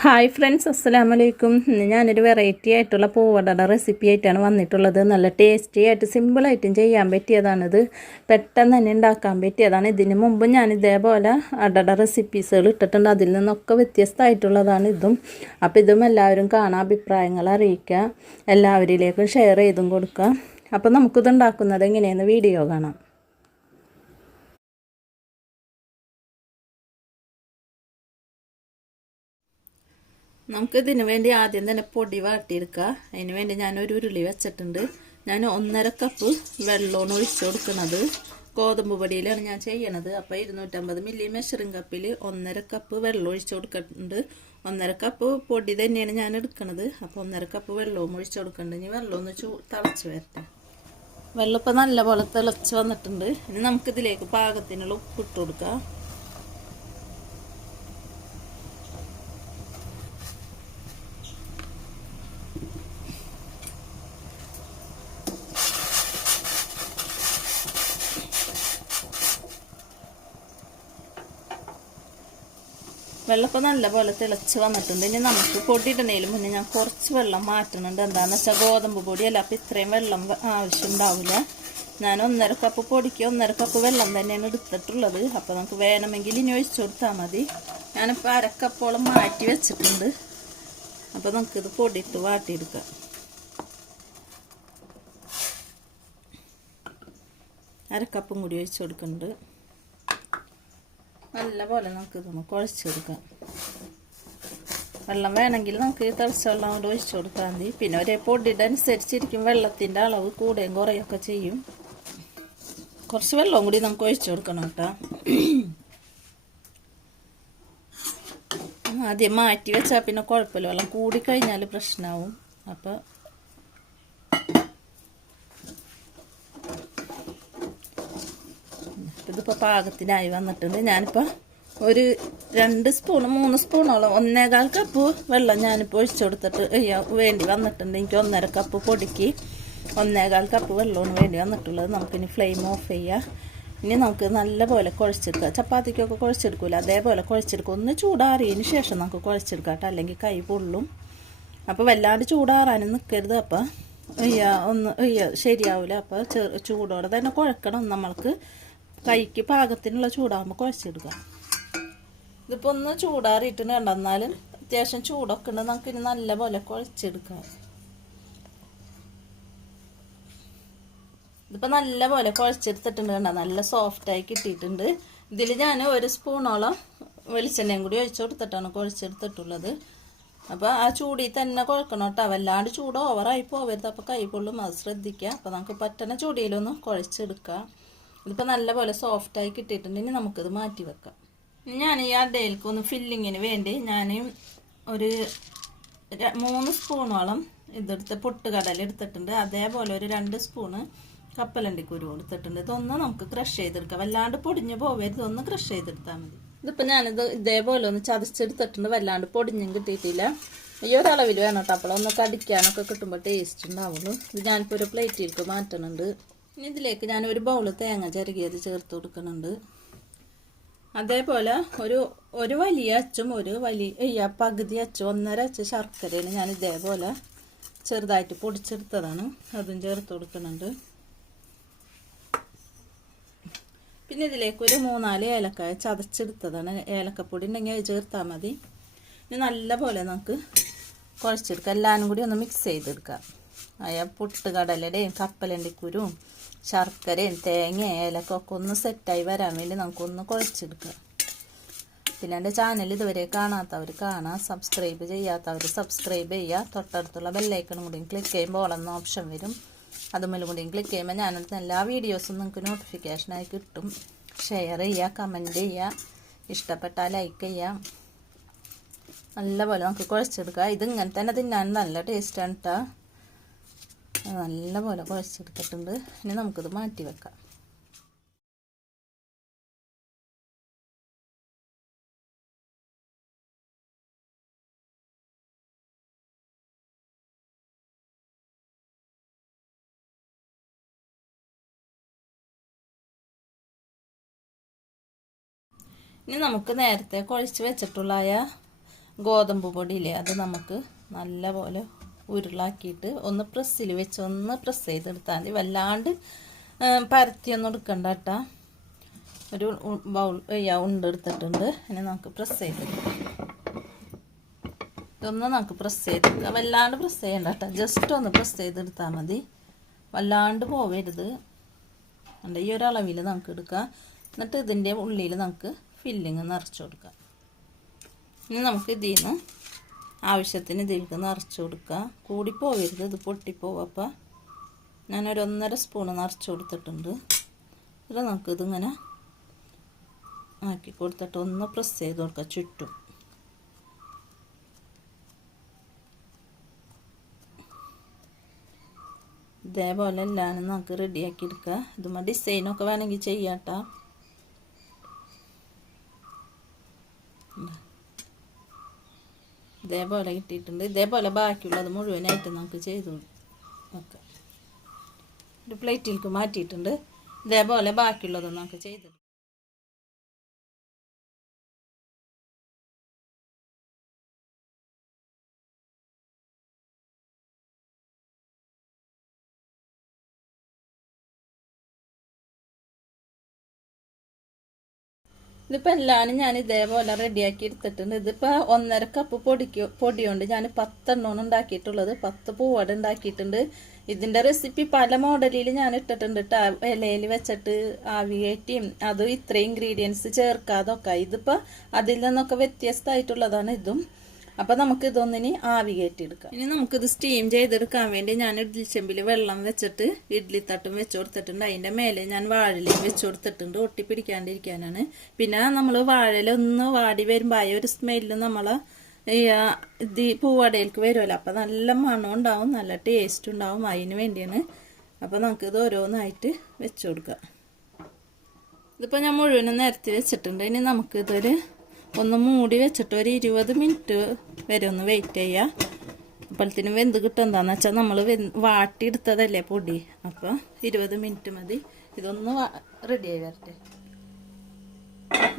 Hi friends, അസ്സലാമു അലൈക്കും. ഇന്ന് ഞാനൊരു വെറൈറ്റി ആയിട്ടുള്ള പൂവടയുടെ റെസിപ്പി ആയിട്ടാണ് വന്നിട്ടുള്ളത്. നല്ല ടേസ്റ്റി ആയിട്ട് സിമ്പിളായിട്ടും ചെയ്യാൻ പറ്റിയതാണിത്. പെട്ടെന്ന് തന്നെ ഉണ്ടാക്കാൻ പറ്റിയതാണ്. ഇതിന് മുമ്പ് ഞാൻ ഇതേപോലെ അടയുടെ റെസിപ്പീസുകൾ ഇട്ടിട്ടുണ്ട്. അതിൽ നിന്നൊക്കെ വ്യത്യസ്തമായിട്ടുള്ളതാണ് ഇതും. അപ്പോൾ ഇതും എല്ലാവരും കാണാൻ അഭിപ്രായങ്ങൾ അറിയിക്കുക, എല്ലാവരിലേക്കും ഷെയർ ചെയ്തും കൊടുക്കുക. അപ്പോൾ നമുക്കിത് ഉണ്ടാക്കുന്നത് എങ്ങനെയെന്ന് വീഡിയോ കാണാം. നമുക്കിതിന് വേണ്ടി ആദ്യം തന്നെ പൊടി വാട്ടിയെടുക്കുക. അതിന് വേണ്ടി ഞാനൊരു ഉരുളി വെച്ചിട്ടുണ്ട്. ഞാൻ 1.5 കപ്പ് വെള്ളമാണ് ഒഴിച്ചു കൊടുക്കുന്നത്. ഗോതമ്പ് പൊടിയിലാണ് ഞാൻ ചെയ്യണത്. അപ്പോൾ 250 മില്ലി മെഷറിംഗ് കപ്പിൽ 1.5 കപ്പ് വെള്ളം ഒഴിച്ചു കൊടുക്കുന്നുണ്ട്. 1.5 കപ്പ് പൊടി തന്നെയാണ് ഞാൻ എടുക്കുന്നത്. അപ്പോൾ 1.5 കപ്പ് വെള്ളവും ഒഴിച്ചു കൊടുക്കുന്നുണ്ട്. ഇനി വെള്ളം ഒന്ന് തിളച്ച് വരട്ടെ. വെള്ളം ഇപ്പോൾ നല്ലപോലെ തിളച്ച് വന്നിട്ടുണ്ട്. ഇനി നമുക്കിതിലേക്ക് പാകത്തിനുള്ള ഉപ്പിട്ട് കൊടുക്കാം. വെള്ളമൊക്കെ നല്ലപോലെ തിളച്ച് വന്നിട്ടുണ്ട്. ഇനി നമുക്ക് പൊടി ഇടുന്നതിന് മുന്നേ ഞാൻ കുറച്ച് വെള്ളം മാറ്റുന്നുണ്ട്. എന്താണെന്ന് വെച്ചാൽ ഗോതമ്പ് പൊടിയല്ല, അപ്പോൾ ഇത്രയും വെള്ളം ആവശ്യം ഉണ്ടാവില്ല. ഞാൻ 1.5 കപ്പ് പൊടിക്ക് 1.5 കപ്പ് വെള്ളം തന്നെയാണ് എടുത്തിട്ടുള്ളത്. അപ്പോൾ നമുക്ക് വേണമെങ്കിൽ ഇനി ഒഴിച്ചു കൊടുത്താൽ മതി. ഞാനിപ്പോൾ 1/2 കപ്പോളം മാറ്റി വെച്ചിട്ടുണ്ട്. അപ്പോൾ നമുക്കിത് പൊടിയിട്ട് വാട്ടിയെടുക്കാം. 1/2 കപ്പും കൂടി ഒഴിച്ചു കൊടുക്കുന്നുണ്ട്. നല്ലപോലെ നമുക്ക് ഇതൊന്ന് കുഴച്ചെടുക്കാം. വെള്ളം വേണമെങ്കിൽ നമുക്ക് തിളച്ച വെള്ളം കൊണ്ട് ഒഴിച്ചു കൊടുത്താൽ മതി. പിന്നെ ഒരേ പൊടിയുടെ അനുസരിച്ചിരിക്കും വെള്ളത്തിൻ്റെ അളവ് കൂടുകയും കുറയൊക്കെ ചെയ്യും. കുറച്ച് വെള്ളവും കൂടി നമുക്ക് ഒഴിച്ചു കൊടുക്കണം കേട്ടോ. ആദ്യം മാറ്റി വെച്ചാൽ പിന്നെ കുഴപ്പമില്ല. വെള്ളം കൂടിക്കഴിഞ്ഞാൽ പ്രശ്നമാവും. അപ്പോൾ ഇതിപ്പോൾ പാകത്തിനായി വന്നിട്ടുണ്ട്. ഞാനിപ്പോൾ ഒരു 2 സ്പൂൺ 3 സ്പൂണോളം 1.25 കപ്പ് വെള്ളം ഞാനിപ്പോൾ ഒഴിച്ചു കൊടുത്തിട്ട് വേണ്ടി വന്നിട്ടുണ്ട്. എനിക്ക് 1.5 കപ്പ് പൊടിക്ക് 1.25 കപ്പ് വെള്ളമാണ് വേണ്ടി വന്നിട്ടുള്ളത്. നമുക്കിനി ഫ്ലെയിം ഓഫ് ചെയ്യാം. ഇനി നമുക്ക് നല്ലപോലെ കുഴച്ചെടുക്കാം. ചപ്പാത്തിക്കൊക്കെ കുഴച്ചെടുക്കില്ല, അതേപോലെ കുഴച്ചെടുക്കുക. ഒന്ന് ചൂടാറിയതിന് ശേഷം നമുക്ക് കുഴച്ചെടുക്കാം കേട്ടോ, അല്ലെങ്കിൽ കൈ പൊള്ളും. അപ്പോൾ വല്ലാണ്ട് ചൂടാറാനും നിൽക്കരുത്. അപ്പോൾ ശരിയാവില്ല. അപ്പോൾ ചൂടോടെ തന്നെ കുഴക്കണം. നമ്മൾക്ക് കൈക്ക് പാകത്തിനുള്ള ചൂടാകുമ്പോൾ കുഴച്ചെടുക്കാം. ഇതിപ്പോൾ ഒന്ന് ചൂടാറിയിട്ടുണ്ട് കണ്ട. എന്നാലും അത്യാവശ്യം ചൂടൊക്കെ ഉണ്ട്. നമുക്കിനി നല്ലപോലെ കുഴച്ചെടുക്കാം. ഇതിപ്പോൾ നല്ലപോലെ കുഴച്ചെടുത്തിട്ടുണ്ട് കണ്ട. നല്ല സോഫ്റ്റായി കിട്ടിയിട്ടുണ്ട്. ഇതിൽ ഞാൻ 1 സ്പൂണോളം വെളിച്ചെണ്ണയും കൂടി ഒഴിച്ചു കൊടുത്തിട്ടാണ് കുഴച്ചെടുത്തിട്ടുള്ളത്. അപ്പോൾ ആ ചൂടിൽ തന്നെ കുഴക്കണം കേട്ടോ. വല്ലാണ്ട് ചൂട് ഓവറായി പോവരുത്. അപ്പോൾ കൈ പൊള്ളും, അത് ശ്രദ്ധിക്കുക. അപ്പോൾ നമുക്ക് പറ്റുന്ന ചൂടിയിലൊന്ന് കുഴച്ചെടുക്കാം. ഇതിപ്പോൾ നല്ലപോലെ സോഫ്റ്റായി കിട്ടിയിട്ടുണ്ട്. ഇനി നമുക്കിത് മാറ്റി വെക്കാം. ഞാൻ ഈ അടയിലേക്കൊന്ന് ഫില്ലിങ്ങിന് വേണ്ടി ഞാൻ ഒരു 3 സ്പൂണോളം ഇതെടുത്ത് പൊട്ടുകടല എടുത്തിട്ടുണ്ട്. അതേപോലെ ഒരു 2 സ്പൂണ് കപ്പലണ്ടിക്കുരു എടുത്തിട്ടുണ്ട്. ഇതൊന്ന് നമുക്ക് ക്രഷ് ചെയ്തെടുക്കാം. വല്ലാണ്ട് പൊടിഞ്ഞ് പോവരുത്, ഒന്ന് ക്രഷ് ചെയ്തെടുത്താൽ മതി. ഇതിപ്പോൾ ഞാനിത് ഇതേപോലെ ഒന്ന് ചതച്ചെടുത്തിട്ടുണ്ട്. വല്ലാണ്ട് പൊടിഞ്ഞും കിട്ടിയിട്ടില്ല. ഈ ഒരളവിൽ വേണം കേട്ടോ. അപ്പോഴൊന്ന് കടിക്കാനൊക്കെ കിട്ടുമ്പോൾ ടേസ്റ്റ് ഉണ്ടാവുള്ളൂ. ഇത് ഞാനിപ്പോൾ ഒരു പ്ലേറ്റിലേക്ക് മാറ്റുന്നുണ്ട്. ഇനി ഇതിലേക്ക് ഞാൻ ഒരു ബൗൾ തേങ്ങ ചിരകിയത് ചേർത്ത് കൊടുക്കുന്നുണ്ട്. അതേപോലെ ഒരു വലിയ അച്ചും പകുതി അച്ചും 1.5 അച്ച് ശർക്കരയാണ് ഞാൻ ഇതേപോലെ ചെറുതായിട്ട് പൊടിച്ചെടുത്തതാണ്. അതും ചേർത്ത് കൊടുക്കുന്നുണ്ട്. പിന്നെ ഇതിലേക്ക് ഒരു 3-4 ഏലക്കായ ചതച്ചെടുത്തതാണ്. ഏലക്കപ്പൊടി ഉണ്ടെങ്കിൽ അത് ചേർത്താൽ മതി. ഇനി നല്ലപോലെ നമുക്ക് കുഴച്ചെടുക്കാം. എല്ലാവരും കൂടി ഒന്ന് മിക്സ് ചെയ്തെടുക്കാം. പൊട്ടുകടലയുടെയും കപ്പലണ്ടിക്കുരും ശർക്കരയും തേങ്ങ ഏലക്കൊക്കെ ഒന്ന് സെറ്റായി വരാൻ വേണ്ടി നമുക്കൊന്ന് കുഴച്ചെടുക്കാം. പിന്നെ എൻ്റെ ചാനൽ ഇതുവരെ കാണാത്തവർ കാണാം, സബ്സ്ക്രൈബ് ചെയ്യാത്തവർ സബ്സ്ക്രൈബ് ചെയ്യുക. തൊട്ടടുത്തുള്ള ബെല്ലൈക്കണും കൂടി ക്ലിക്ക് ചെയ്യുമ്പോൾ ഓളെന്ന ഓപ്ഷൻ വരും. അതുമൂലം കൂടി ക്ലിക്ക് ചെയ്യുമ്പോൾ ഞാനെടുത്ത എല്ലാ വീഡിയോസും നിങ്ങൾക്ക് നോട്ടിഫിക്കേഷനായി കിട്ടും. ഷെയർ ചെയ്യുക, കമൻറ്റ് ചെയ്യുക, ഇഷ്ടപ്പെട്ടാൽ ലൈക്ക് ചെയ്യുക. നല്ലപോലെ നമുക്ക് കുഴച്ചെടുക്കുക. ഇതിങ്ങനെ തന്നെ തിന്നാൻ നല്ല ടേസ്റ്റാണ് കേട്ടോ. നല്ലപോലെ കുഴച്ചെടുത്തിട്ടുണ്ട്. ഇനി നമുക്കിത് മാറ്റി വെക്കാം. ഇനി നമുക്ക് നേരത്തെ കുഴച്ച് വെച്ചിട്ടുള്ള ഗോതമ്പ് പൊടിയില്ലേ അത് നമുക്ക് നല്ലപോലെ ഉരുളാക്കിയിട്ട് ഒന്ന് പ്രസ്സിൽ വെച്ച് ഒന്ന് പ്രസ് ചെയ്തെടുത്താൽ മതി. വല്ലാണ്ട് പരത്തിയൊന്നും എടുക്കണ്ട കേട്ടോ. ഒരു ബൗൾ ഉണ്ടെടുത്തിട്ടുണ്ട്. ഇനി നമുക്ക് പ്രസ് ചെയ്തെടുക്കാം. ഇതൊന്ന് നമുക്ക് പ്രസ് ചെയ്തെടുക്കാം. വല്ലാണ്ട് പ്രസ് ചെയ്യണ്ട കേട്ടോ, ജസ്റ്റ് ഒന്ന് പ്രസ് ചെയ്തെടുത്താൽ മതി. വല്ലാണ്ട് പോവരുത്. ഈ ഒരളവിൽ നമുക്ക് എടുക്കാം. എന്നിട്ട് ഇതിൻ്റെ ഉള്ളിൽ നമുക്ക് ഫില്ലിങ് നിറച്ച് കൊടുക്കാം. ഇനി നമുക്ക് ഇതിൽ നിന്ന് ആവശ്യത്തിന് ഇതിലേക്ക് നിറച്ച് കൊടുക്കുക. കൂടിപ്പോവരുത്, ഇത് പൊട്ടിപ്പോവും. അപ്പോൾ ഞാനൊരു 1.5 സ്പൂണ് നിറച്ച് കൊടുത്തിട്ടുണ്ട്. ഇത് നമുക്കിതിങ്ങനെ ആക്കി കൊടുത്തിട്ട് ഒന്ന് പ്രസ് ചെയ്ത് കൊടുക്കുക ചുറ്റും. ഇതേപോലെ എല്ലാവരും നമുക്ക് റെഡിയാക്കി എടുക്കുക. ഇതുമ്മ ഡിസൈനൊക്കെ വേണമെങ്കിൽ ചെയ്യാട്ടോ. ഇതേപോലെ കിട്ടിയിട്ടുണ്ട്. ഇതേപോലെ ബാക്കിയുള്ളത് മുഴുവനായിട്ട് നമുക്ക് ചെയ്തു നോക്കാം. ഒരു പ്ലേറ്റിലേക്ക് മാറ്റിയിട്ടുണ്ട്. ഇതേപോലെ ബാക്കിയുള്ളത് നമുക്ക് ചെയ്തു. ഇതിപ്പോൾ എല്ലാവരും ഞാൻ ഇതേപോലെ റെഡിയാക്കി എടുത്തിട്ടുണ്ട്. ഇതിപ്പോൾ 1.5 കപ്പ് പൊടി കൊണ്ട് ഞാൻ 10 എണ്ണമാണ് ഉണ്ടാക്കിയിട്ടുള്ളത്. 10 പൂവട ഉണ്ടാക്കിയിട്ടുണ്ട്. ഇതിൻ്റെ റെസിപ്പി പല മോഡലിൽ ഞാൻ ഇട്ടിട്ടുണ്ട് കേട്ടോ. ഇലയിൽ വെച്ചിട്ട് ആവി കയറ്റിയും അതും ഇത്രയും ഇൻഗ്രീഡിയൻസ് ചേർക്കാതൊക്കെ. ഇതിപ്പോൾ അതിൽ നിന്നൊക്കെ വ്യത്യസ്തമായിട്ടുള്ളതാണ് ഇതും. അപ്പോൾ നമുക്ക് ഇതൊന്നിനി ആവി കയറ്റിയെടുക്കാം. ഇനി നമുക്കിത് സ്റ്റീം ചെയ്തെടുക്കാൻ വേണ്ടി ഞാൻ ഇഡ്ഡലി ചെമ്പിൽ വെള്ളം വെച്ചിട്ട് ഇഡ്ഡലി തട്ടും വെച്ച് കൊടുത്തിട്ടുണ്ട്. അതിൻ്റെ മേലെ ഞാൻ വാഴയിലയും വെച്ച് കൊടുത്തിട്ടുണ്ട്, ഒട്ടിപ്പിടിക്കാണ്ടിരിക്കാനാണ്. പിന്നെ നമ്മൾ വാഴയില ഒന്ന് വാടി വരുമ്പോൾ ആ ഒരു സ്മെല്ല് നമ്മളെ ഇത് പൂവടയിലേക്ക് വരുമല്ലോ. അപ്പോൾ നല്ല മണം ഉണ്ടാവും, നല്ല ടേസ്റ്റ് ഉണ്ടാവും. അതിന് വേണ്ടിയാണ്. അപ്പോൾ നമുക്കിത് ഓരോന്നായിട്ട് വെച്ച് കൊടുക്കാം. ഇതിപ്പോൾ ഞാൻ മുഴുവനും നിരത്തി വെച്ചിട്ടുണ്ട്. ഇനി നമുക്കിതൊരു ഒന്ന് മൂടി വെച്ചിട്ട് ഒരു 20 മിനിറ്റ് വരെ ഒന്ന് വെയിറ്റ് ചെയ്യാം. അപ്പോഴത്തേനും വെന്ത് കിട്ടും. എന്താണെന്ന് വെച്ചാൽ നമ്മൾ വാട്ടിയെടുത്തതല്ലേ പൊടി. അപ്പോൾ 20 മിനിറ്റ് മതി. ഇതൊന്ന് റെഡിയായി വരട്ടെ.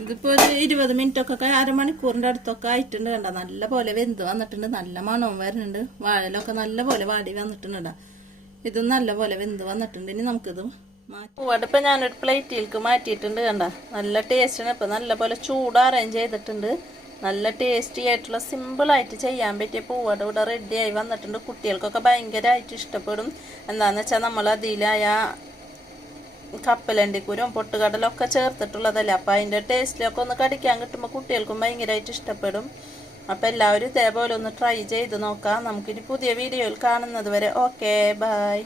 ഇതിപ്പോൾ ഒരു 20 മിനിറ്റൊക്കെ അരമണിക്കൂറിൻ്റെ അടുത്തൊക്കെ ആയിട്ടുണ്ട്. കണ്ട നല്ല പോലെ വെന്ത് വന്നിട്ടുണ്ട്. നല്ല മണവും വരുന്നുണ്ട്. വാഴലൊക്കെ നല്ല പോലെ വാടി വന്നിട്ടുണ്ട്. ഇതും നല്ല പോലെ വെന്ത് വന്നിട്ടുണ്ട്. ഇനി നമുക്കിത് പൂവടപ്പം ഞാനൊരു പ്ലേറ്റിലേക്ക് മാറ്റിയിട്ടുണ്ട്. കണ്ട നല്ല ടേസ്റ്റാണ്. ഇപ്പം നല്ല പോലെ ചൂട് അറേഞ്ച് ചെയ്തിട്ടുണ്ട്. നല്ല ടേസ്റ്റി ആയിട്ടുള്ള സിമ്പിളായിട്ട് ചെയ്യാൻ പറ്റിയ പൂവട ഇവിടെ റെഡിയായി വന്നിട്ടുണ്ട്. കുട്ടികൾക്കൊക്കെ ഭയങ്കരമായിട്ട് ഇഷ്ടപ്പെടും. എന്താണെന്ന് വെച്ചാൽ നമ്മൾ അതിലായ കപ്പലണ്ടിക്കൂരും പൊട്ടുകടലൊക്കെ ചേർത്തിട്ടുള്ളതല്ലേ. അപ്പോൾ അതിൻ്റെ ടേസ്റ്റിലൊക്കെ ഒന്ന് കടിക്കാൻ കിട്ടുമ്പോൾ കുട്ടികൾക്കും ഭയങ്കരമായിട്ട് ഇഷ്ടപ്പെടും. അപ്പോൾ എല്ലാവരും ഇതേപോലെ ഒന്ന് ട്രൈ ചെയ്ത് നോക്കാം. നമുക്കിനി പുതിയ വീഡിയോയിൽ കാണുന്നത് വരെ ഓക്കെ ബൈ.